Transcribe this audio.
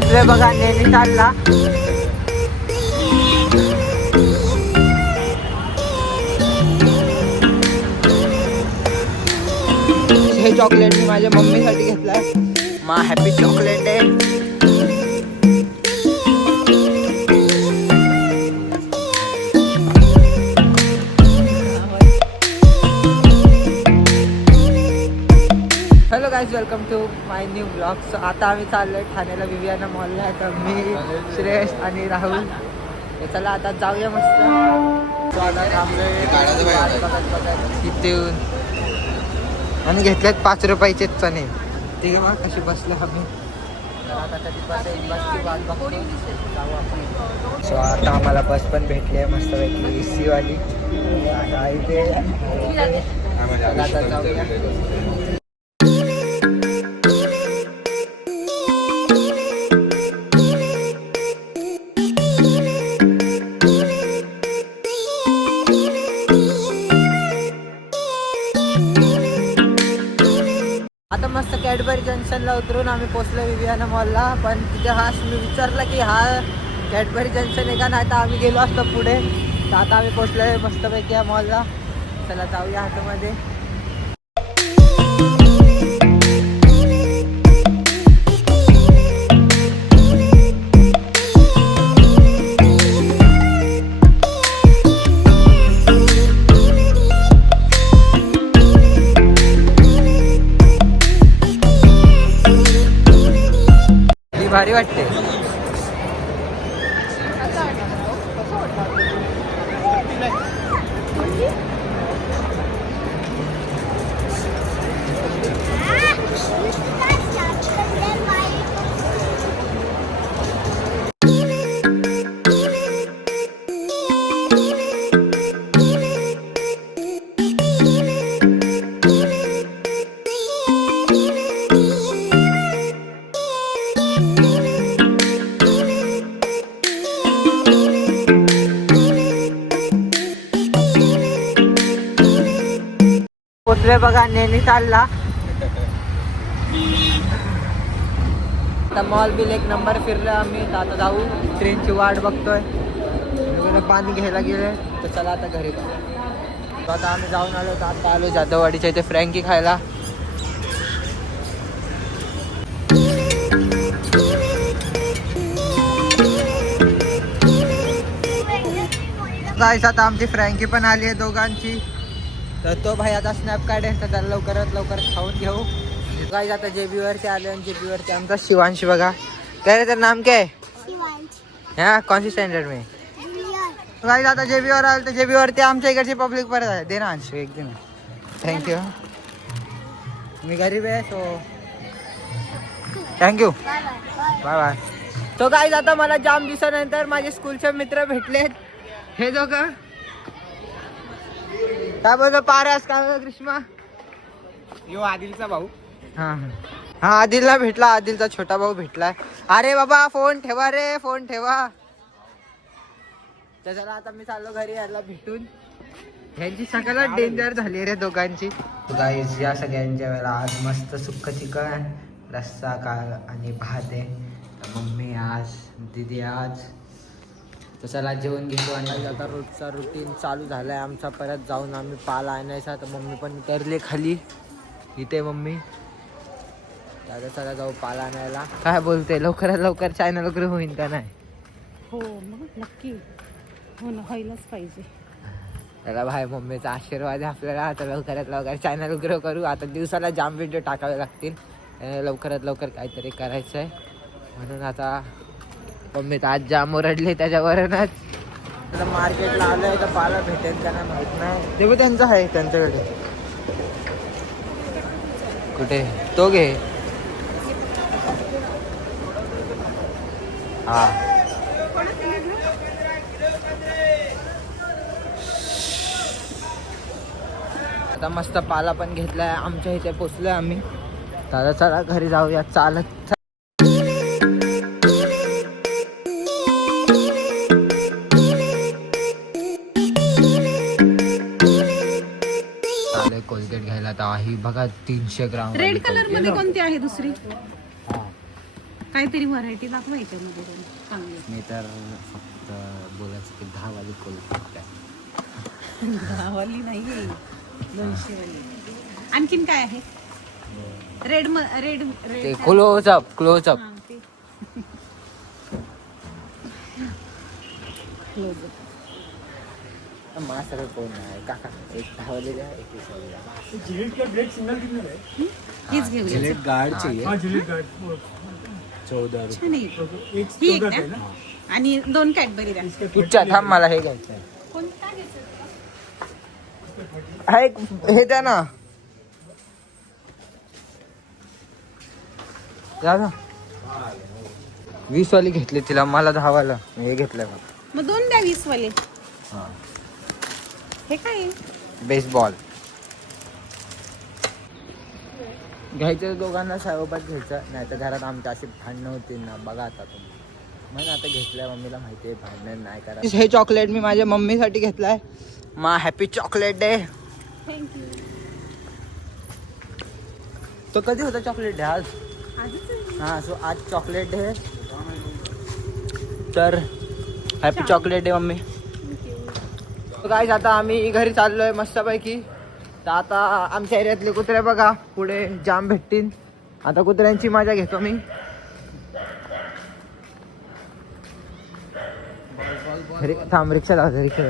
पोचले बघा नैनितालला. हे चॉकलेट मी माझ्या मम्मीसाठी घेतलाय. मा हॅपी चॉकलेट आहे. Hello guys, welcome to my new blog. So आता आम्ही चाललोय ठाण्याला विवियाना मॉलला. तर मी, श्रेयस आणि राहुल. चला आता जाऊया मस्त. सो आता इथून आणि घेतल्यात 5 रुपयाचे चणे. ठीक आहे, मग कशी बसलो आम्ही. आता कधी बसची वाट बघतो, जाऊ आपण. सो आता आम्हाला बस पण भेटली आहे मस्त पैकी AC वाली. आता इथे आता जाऊया. आता मस्त कॅडबरी जंक्शनला उतरून आम्ही पोचलो विवियाना मॉलला. पण तिथे मी विचारलं की हा कॅडबरी जंक्शन आहे का, नाही तर आम्ही गेलो असतो पुढे. तर आता आम्ही पोचलो आहे मस्तपैकी या मॉलला. चला जाऊया आतमध्ये. भारी वाटते. पोचले बघा नैनितालला. आता मॉल बिल एक नंबर फिरलो आम्ही. तर आता जाऊ, ट्रेनची वाट बघतोय. पाणी घ्यायला गेले. तर चला आता घरी जाऊ. तर आता आम्ही जाऊन आलो. तर आता आलो जाधववाडीच्या इथे फ्रँकी खायला. आता आमची फ्रँकी पण आली आहे दोघांची. तर तो भाई आता स्नॅप काढेल. तर त्याला लवकरात लवकर खाऊन घेऊ. गाइस आता JB वरती आले. आणि JB वरती आमचा शिवांश बघा. काय तर नाम क्या है? हाँ, कौन सी स्टैंडर्ड में? गाइस आता JB वर आलं. तर JB वरती आमच्या इकडची पब्लिक परत आहे. दे ना अंशू एक दिन. थँक्यू. मी गरीब आहे सो थँक्यू. Bye bye. तो गाइस आता मला जाम दिवसानंतर माझे स्कूलचे मित्र भेटलेत. हे दोघं काय बोलतो पारस. काय बोलतो ग्रीष्मा? यो आदिलचा भाऊ. हा हा, आदिलला भेटला. आदिलचा छोटा भाऊ भेटलाय. अरे बाबा फोन ठेवा रे, फोन ठेवा. तर चला आता मी चाललो घरी. यायला भेटून ह्यांची सगळ्यात डेंजर झाली रे दोघांची. गाईस या सगळ्यांच्या वेळेला आज मस्त सुक्क चिकन, रस्सा काळ आणि भात आहे. मम्मी आज, दीदी आज. तर चला जेवण घेतो. आणि आता रोजचा रुटीन चालू झाला आहे आमचा. परत जाऊन आम्ही पाला आणायचा. तर मम्मी पण उतरले खाली. इथे मम्मी. आता चला जाऊ पाला आणायला. काय बोलते, लवकरात लवकर चायना लवकर होईन का नाही? हो मग नक्की. हो ना, व्हायलाच पाहिजे. त्याला भाई मम्मीचा आशीर्वाद आहे आपल्याला. आता लवकरात लवकर चॅनल ग्रो करू. आता दिवसाला जाम व्हिडिओ टाकावे लागतील. लवकरात लवकर काहीतरी करायचं आहे. म्हणून आता मम्मी तर आज जाम ओरडली त्याच्यावरूनच. मार्केटला आलोय तर पाला भेटेल का नाही माहित नाही. ते त्यांचं आहे त्यांच्याकडे. कुठे तो घे. हा आता मस्त पाला पण घेतलाय. आमच्या इथे पोचलोय आम्ही. दादा चला घरी जाऊया चालत. कोलगेट घ्यायला. तर ही बघा 300 ग्राम. रेड कलर मध्ये कोणती आहे दुसरी? काहीतरी व्हरायटी दाखवा याच्यामध्ये पण चांगली. मी तर फक्त बोलायचं की 10 वाली कोल्हापूर दहावाली नाहीये, 200 वाली. आणखीन काय आहे? रेड रेड ते रेड क्लोजअप क्लोजअप माझ्याकडे कोण नाही काका. एक 10 वाली द्या, एक 20 वाली द्या. जिलेट का ब्लेड सिंगल कितना है? हीच घेऊया. जिलेट गार्ड चाहिए. हाँ जिलेट गार्ड 14 रुपये. छान आहे. एक ही एक 14 द्या. है ना? आणि 2 कॅडबरी द्या. इच्छा थांब मला हे घ्यायचं आहे. कोणता घ्यायचं? हा एक हे द्या ना. जा ना. 20 वाली घेतली तिला, मला 10 वाला हे घेतलं का. मग 2 द्या 20 वाले. हा हे काय आहे? बेसबॉल घ्यायचं दोघांना सोबत घ्यायचं, नाही तर घरात आमच्या अशी भांडणं होतील ना. बघा आता तुम्ही म्हणून आता घेतलंय. मम्मीला माहिती आहे भांडण नाही करा. हे चॉकलेट मी माझ्या मम्मीसाठी घेतलाय. मा हॅपी चॉकलेट डे. थँक्यू. तो कधी होता चॉकलेट डे? आज. आजच आहे. हां सो आज चॉकलेट डे. तर हॅपी चॉकलेट डे मम्मी. काय आता आम्ही घरी चाललोय मस्तपैकी. तर आता आमच्या एरियातले कुत्रे बघा पुढे जाम भेटतील. आता कुत्र्यांची मजा घेतो मी. थांब रिक्षा लावतो रिक्षा.